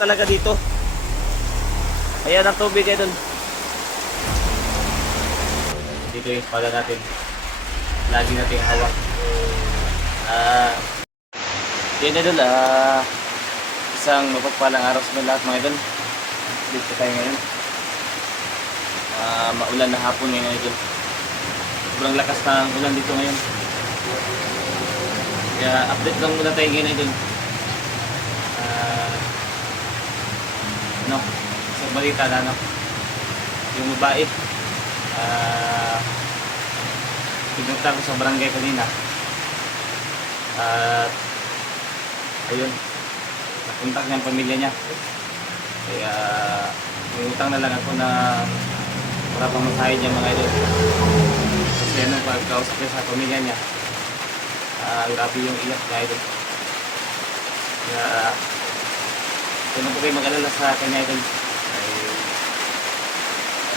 talaga dito. Ayan ang tubig ay doon. Dito yung espada natin. Lagi natin hawak. Yan na doon. Isang mapagpalang araw sa lahat mga idol. Dito tayo ngayon. Maulan na hapon ngayon idol. Sobrang lakas ng ulan dito ngayon. Kaya update lang muna tayo ngayon idol. Sa balita na yung babae pinunta ko sa barangay kanina at ayun, napuntak niya ang pamilya niya, kaya may utang na lang ako na para pamasahin niya mga idol, kasi anong pagkausap niya sa pamilya niya, grabe yung iyak niya idol. Kaya kung na po kayo mag-alala sa kanya idol, ay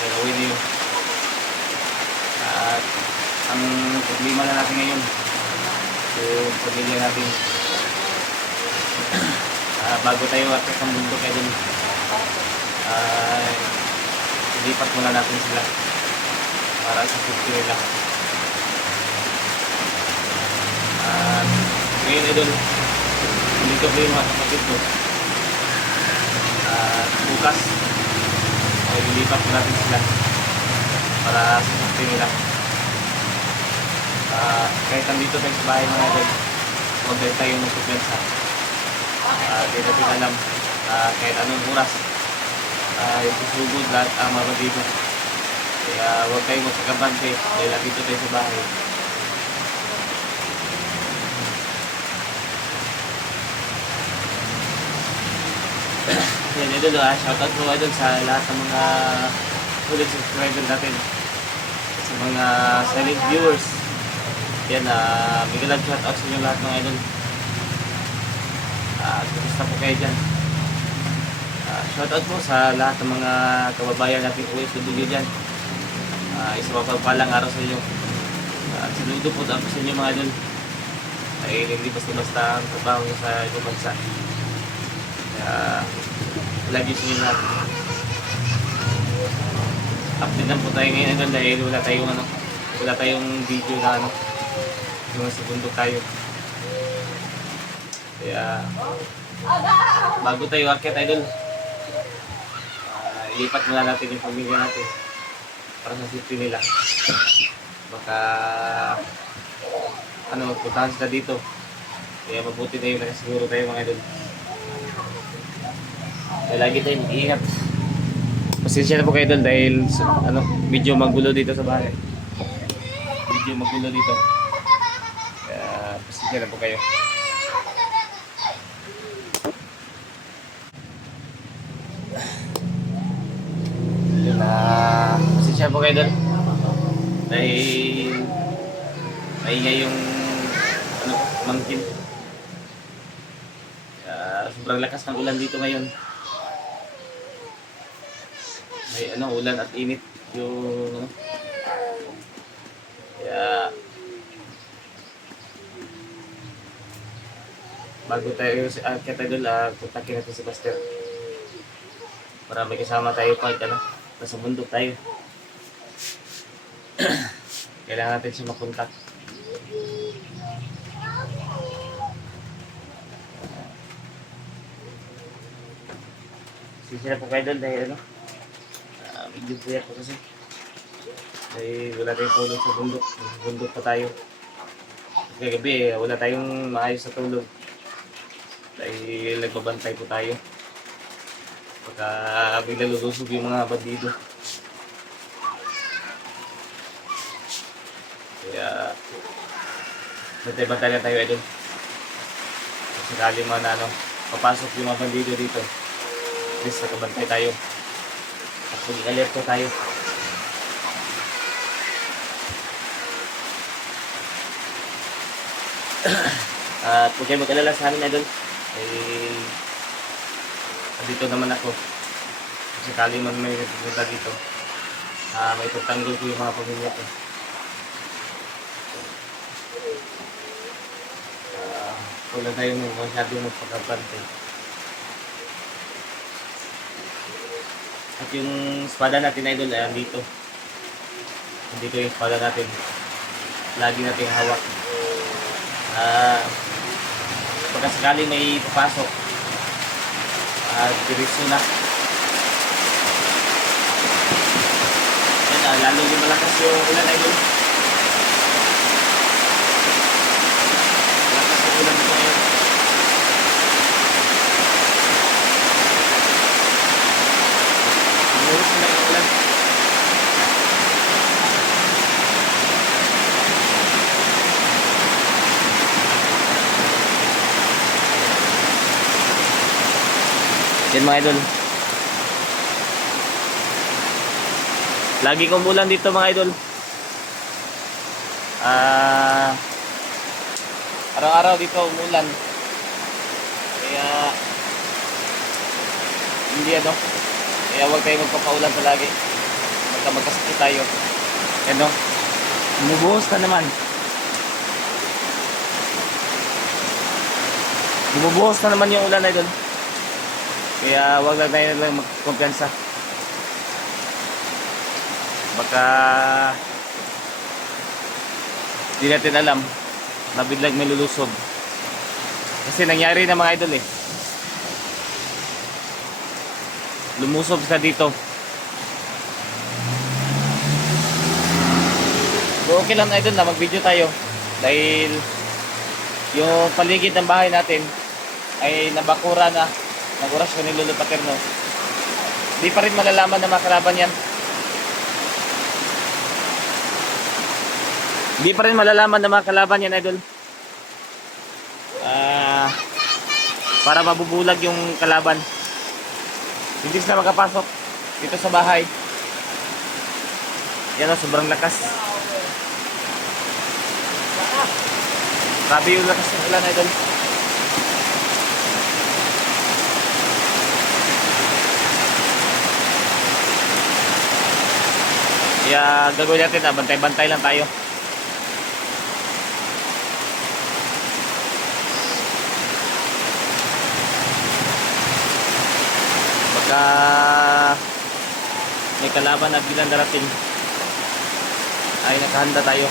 gagawin na yun. At ang problema na natin ngayon, yung pamilya natin, bago tayo atas ng mundo kayo dun, ilipat muna natin sila para sa safety nila. At ngayon idol, dito po yung mga kapatid ko. Bukas ay ilipat po natin sila para sa safety nila. Kahit nandito tayo sa bahay mga idol, huwag tayo magpupensa. Di natin alam kahit anong oras yung susugod lahat ang mga dito. Kaya huwag tayo magpagkabante dahil nandito tayo sa bahay. Yan idol, shoutout po idol sa lahat ng mga solid subscriber natin, sa mga silent viewers. Yan, biglang shoutout sa inyo lahat mga idol. Kumusta po kayo dyan? Shoutout po sa lahat ng mga kababayan natin OFW dyan. Isang mapagpalang araw sa inyo. At saludo po ako sa inyo mga idol. Ay hindi basta-basta ang trabaho sa ibang bansa. Kaya lagi sa inyo lahat. Update lang po tayo ngayon idol dahil wala tayong video na yung sa bundok tayo. Kaya bago tayo akit idol, ilipat muna natin yung pamilya natin para sa safety nila. Baka puntahan sila dito, kaya mabuti tayo nakasiguro tayo mga idol. Kaya lagi tayong mag-iingat. Pasensya na po kayo idol dahil medyo magulo dito sa bahay. Medyo magulo dito. Kaya pasensya na po kayo. Yun pasensya po kayo idol. Dahil maingay yung mangkin. Sobrang lakas ng ulan dito ngayon. May ulan at init yung kaya bago tayo kaya tayo doon, kontakin natin si Buster para may kasama tayo pag nasa bundok tayo. Kailangan natin siya makontak. Sisira po kayo doon dahil medyo puyat po kasi dahil wala tayong tulog sa bundok. Sa bundok pa tayo. Kagabi wala tayong maayos sa tulog dahil nagbabantay po tayo pagka bigla lulusog yung mga bandido. Kaya bantay-bantay na tayo idol. Sakali man papasok yung mga bandido dito, at least nakabantay tayo at mag-alerto tayo. At huwag kayo mag-alala sa amin idol, dito naman ako. Sakali man may nagpupunta dito, may pagtanggol ko yung mga pamilya ko. Wala tayong masyadong magpagkabante. At yung espada natin idol ay andito. Andito yung espada natin. Lagi natin hawak. Pagka sakali may papasok, diretso na. Yan, lalo yung malakas yung ulan idol. Malakas yung ulan dito ngayon. Siguro sila yung ulan. Yan mga idol. Lagi kong ulan dito mga idol. Araw-araw dito umulan. Kaya hindi kaya huwag tayo magpapaulan palagi. Magkasakit tayo. Yan bumubuhos na naman. Bumubuhos na naman yung ulan idol. Kaya huwag lang tayo magkumpiyansa. Baka di natin alam na biglang may lulusob. Kasi nangyari na mga idol lumusob sa dito. So okay lang idol na mag-video tayo. Dahil yung paligid ng bahay natin ay nabakura na. Naguras ko ni Lolo Paterno. Di pa rin malalaman na makalaban yan. Di pa rin malalaman na makalaban yan, idol. Para mabubulag yung kalaban. Hindi sila makapasok dito sa bahay. Yan sobrang lakas. Grabe yung lakas ng ulan, idol. Kaya gagawin natin bantay-bantay lang tayo. Baka may kalaban na bilang darating ay nakahanda tayo.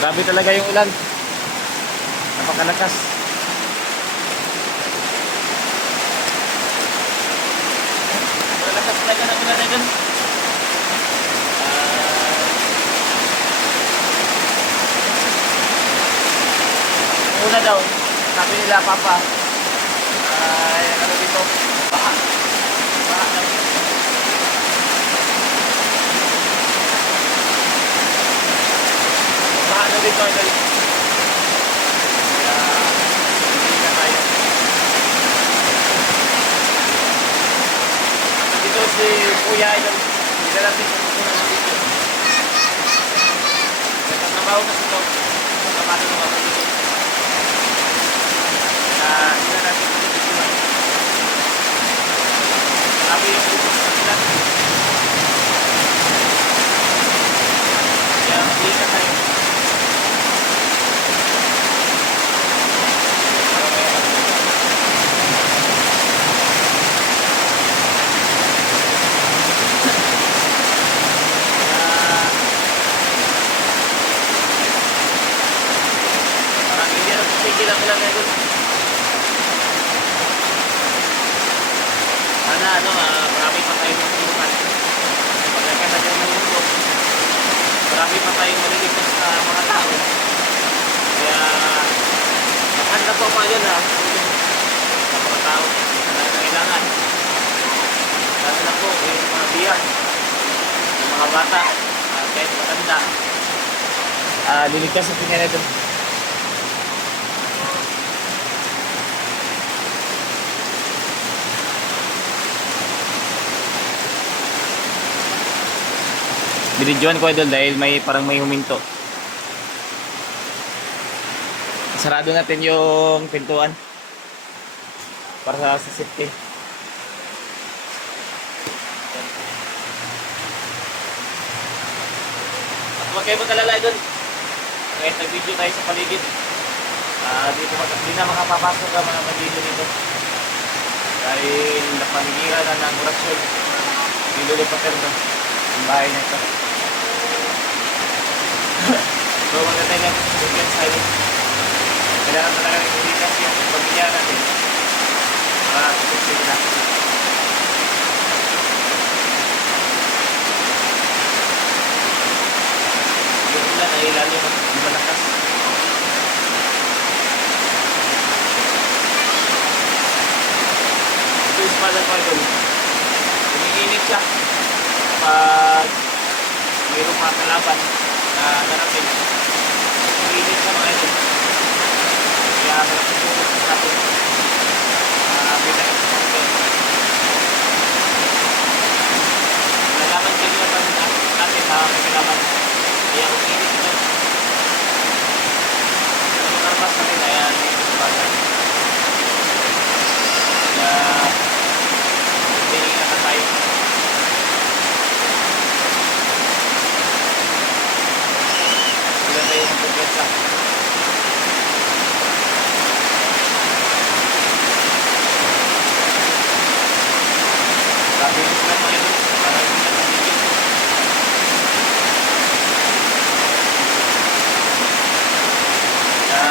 Grabe talaga yung ulan. Napakalakas. Lakas talaga ng ulan na dyan. Una daw, sabi nila papa, ano dito, baha daw. Baha daw dito idol. Kaya hindi ka tayo. Dito si Kuya idol, hindi natin sa puso ng video. Nagtatrabaho kasi ito, nagtatrabaho naman dito. Hindi na natin sa video. Sabi yung puso ng ilan. Kaya hindi ka tayo. Sige lang idol. Sana marami pa tayong matulungan. Pagkakita tayo ng mundo, marami pa tayong maliligtas na mga tao. Kaya nakanda po ako yun sa mga tao na kailangan. Sana na po yung mga biyak, yung mga bata, kahit matanda, liligtas sa tingin ito. Binidyoan ko idol dahil parang may huminto. Sarado natin yung pintuan para sa safety. At huwag kayo mag-alala idol. Kahit nag-video tayo sa paligid, dito hindi na makapapasok ang mga mag-video dito. dahil napanigiran na ng orasyon ni Lolo Paterno ang bahay na ito. So maganda nga bigyan sa akin. Kailangan talaga rin ulikas yung pamilya natin para susunod na. Yung ulan ay lalo malakas. Ito yung espada ko idol. Umiinit siya pag mayroong mga kalaban na darating. Umiinit siya mga idol. Kaya malaking tulong sa atin. Bilang sa mga nalaman kayo naman natin may kalaban. Kaya umiinit ito. Ang karpas natin ay espada. Kaya hindi na tayo. Wala tayo ng pagkasa. Sabi ko lang mga ito, para hindi na pagkigil. Kaya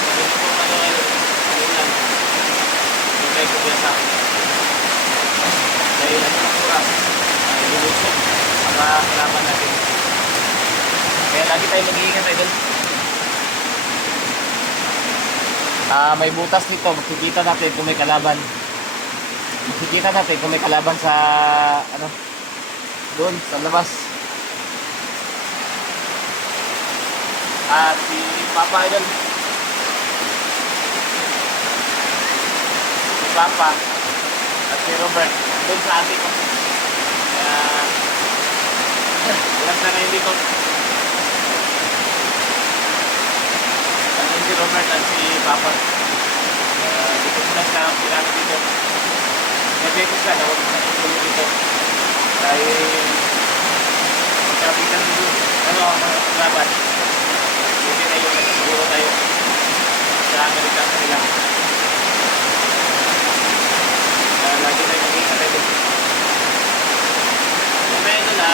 sabi ko ano ito, ulan. Hindi tayo pagkasa. Dahil ano ng oras ay lulusog ang mga kalaban natin. Kaya lagi tayo mag-iingat tayo doon. May butas dito, makikita natin kung may kalaban. Makikita natin kung may kalaban sa ano doon sa labas. At si Papa idol. Si Papa at si Robert doon sa atin ko. Kaya alam na ngayon dito. Si Robert at si Papa. Dito sila sa kailangan dito. Nag-check sila na huwag na tulog dito. Dahil magkapitan dito. Ano ang mga kaglaban? Hindi tayo nagsiguro tayo sa Amerika sa nila. Lagi tayo mag-iingat tayo dito. Kaya ito na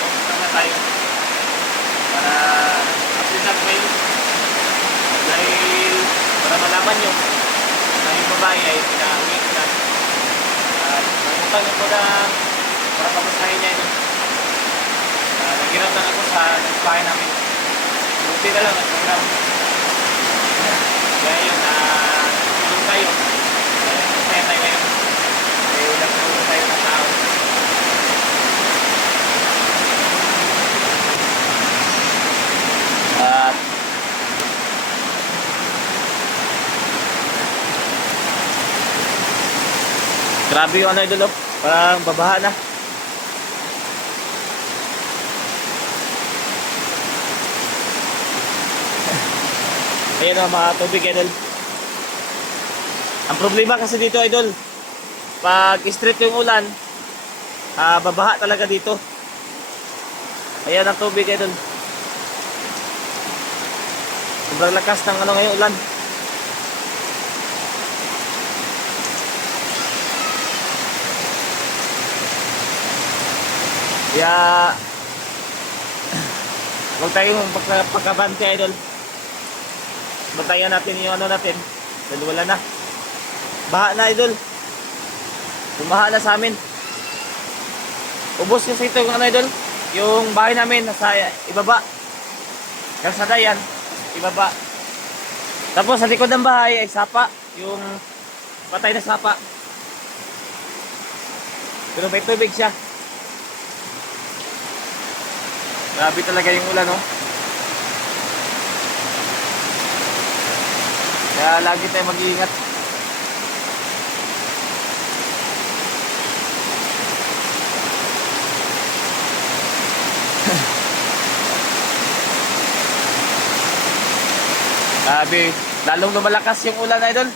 pumunta na tayo para update na kayo. Dahil para malaman nyo na yung babae ay pinauwi ko na at nangutang ko na para pamasahin niya ito. Naghirap lang ako sa bahay namin. Buti na lang at naghirap. Kaya yun, tulong tayo. Masaya tayo ngayon. Dahil nagtulong tayo ng tao. At grabe yung ano idol, parang babaha na. Ayan o mga tubig idol. Ang problema kasi dito idol, pag straight yung ulan, babaha talaga dito. Ayan ang tubig idol. Sobrang lakas ng ano ngayon ulan. Kaya huwag tayong pagkabante idol. Bantayan natin yung ano natin. Dahil wala na. Baha na idol. Bumaha na sa amin. Ubos kasi ito yung ano idol. Yung bahay namin nasa ibaba. Kalsada yan. Ibaba. Tapos sa likod ng bahay ay sapa. Yung patay na sapa. Pero may tubig siya. Grabe talaga yung ulan, no? Kaya lagi tayo mag-iingat. Grabe, lalong lumalakas yung ulan, idol.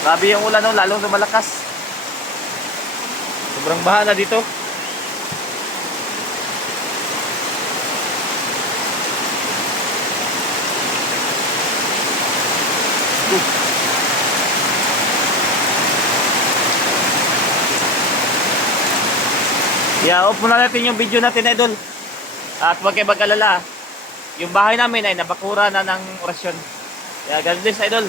Grabe yung ulan, no? Lalong lumalakas. Sobrang baha na dito. Yeah, off muna natin yung video natin, idol. At huwag kayo mag-alala. Yung bahay namin ay nabakura na ng orasyon. Kaya God bless, idol.